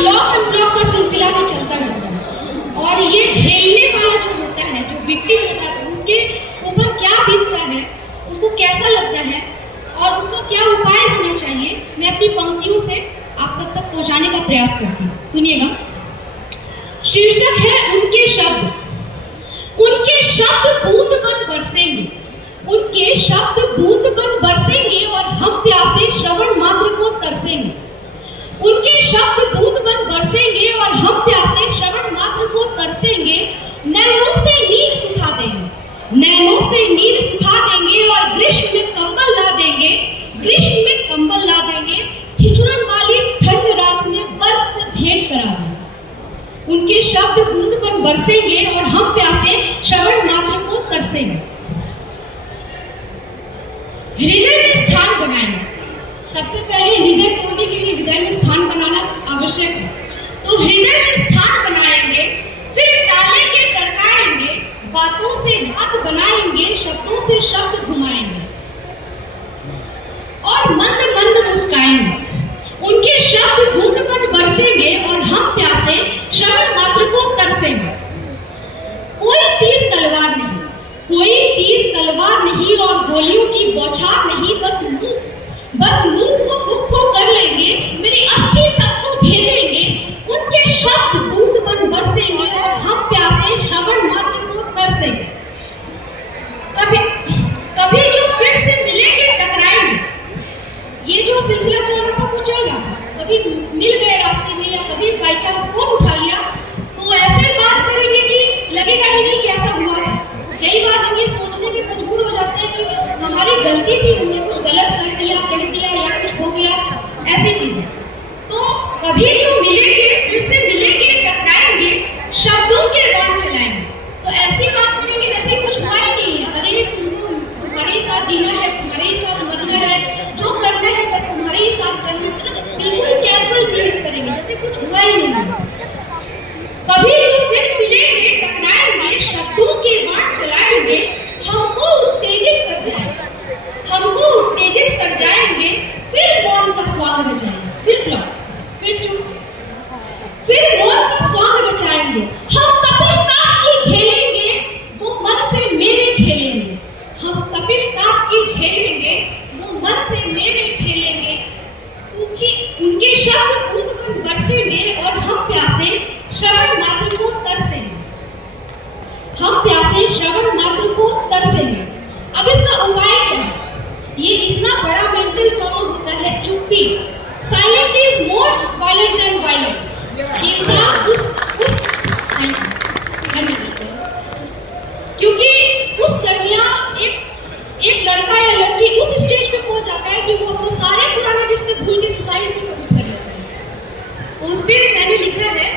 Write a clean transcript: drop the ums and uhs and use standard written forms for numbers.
Block unblock का सिलसिला भी चलता रहता है। और ये झेलने वाला जो होता है, जो विक्टिम होता है, उसके ऊपर क्या बीतता है, उसको कैसा लगता है और उसका क्या उपाय होना चाहिए, मैं अपनी पंक्तियों से आप सब तक पहुंचाने का प्रयास करती हूँ। सुनिएगा। शीर्षक है उनके शब्द। उनके शब्द बूंद बन बरसेंगे, उनके शब्द बूंद बन बरसेंगे और हम प्यासे श्रवण मात्र को तरसेंगे। उनके शब्द बूंद बन बरसेंगे और हम प्यासे श्रवण मात्र को तरसेंगे। नैनों से नीर सुखा देंगे, नैनों से नीर सुखा देंगे और ग्रीष्म में कंबल ला देंगे, ग्रीष्म में कंबल ला देंगे। ठिठुरन वाली ठंड रात में बर्फ से भेंट करा देंगे। उनके शब्द बूंद बन बरसेंगे और हम प्यासे श्रवण मात्र को तरसेंगे। हृदय में स्थान बनाएंगे। सबसे पहले हृदय तोड़ने के लिए हृदय में स्थान बनाना आवश्यक है। तो हृदय में स्थान बनाएंगे, फिर टालेंगे टरकाएंगे, बातों से बात बनाएंगे, शब्दों से शब्द घुमाएंगे और मंद मंद मुस्काएंगे। उनके शब्द बूंद बन बरसेंगे और हम प्यासे श्रवण मात्र को तरसेंगे। कोई तीर तलवार नहीं, कोई तीर तलवार नहीं और गोलियों की बौछार नहीं, बस मुंह को मुख को कर लेंगे, मेरी अस्थि तक को भेदेंगे। उनके शब्द बूंद बन बरसेंगे और हम प्यासे श्रवण मात्र को तरसेंगे। कभी जो फिर से मिलेंगे टकराएंगे। ये जो सिलसिला चल रहा था वो चल रहा था। कभी मिल गए रास्ते में या कभी बाई चांस फोन उठा लिया तो ऐसे बात करेंगे कि लगेगा ही नहीं कि ऐसा हुआ था। कई बार हम ये सोचने में मजबूर हो जाते हैं कि हमारी गलती थी, हमने कुछ गलत कर दिया, कह दिया या कुछ हो गया, ऐसी चीजें। तो कभी जो मिलेंगे फिर से मिलेंगे टकराएंगे, शब्दों के रौन चलाएंगे। तो ऐसी बात करेंगे जैसे कुछ हुआ ही नहीं है। अरे तुम्हारे ही साथ जीना है, तुम्हारे ही साथ मरना है, जो करना है बस तुम्हारे ही साथ करना है। बिल्कुल कैजुअल ट्रीट करेंगे जैसे कुछ हुआ ही नहीं है। कभी जो फिर मिलेंगे टकराएंगे, शब्दों के बाण चलाएंगे, हमको उत्तेजित कर जाएंगे, हमको उत्तेजित कर जाएंगे। फिर मौन का स्वाद बचाएंगे, फिर ब्लॉक, फिर चुप, फिर मौन का स्वाद बचाएंगे। हम तपिश ताप की झेलेंगे, वो मन से मेरे खेलेंगे। हम तपिश ताप की झेलेंगे, वो मन से मेरे खेलेंगे। सूखी उनके शब्द बूंद बन बरसेंगे और हम प्यासे श्रवण मात्र को तरसेंगे। हम प्यासे श्रवण मात्र को तरसेंगे। अब इसका उपाय क्या है? ये इतना बड़ा मेंटल ट्रॉमा होता है चुप्पी। Silent is more violent than violent. इंसान क्योंकि उस दरमियान एक लड़का या लड़की उस स्टेज पे पहुंच जाता है कि वो अपने सारे पुराने रिश्ते भूल के सुसाइड भी कर लेता है। उस पे मैंने लिखा है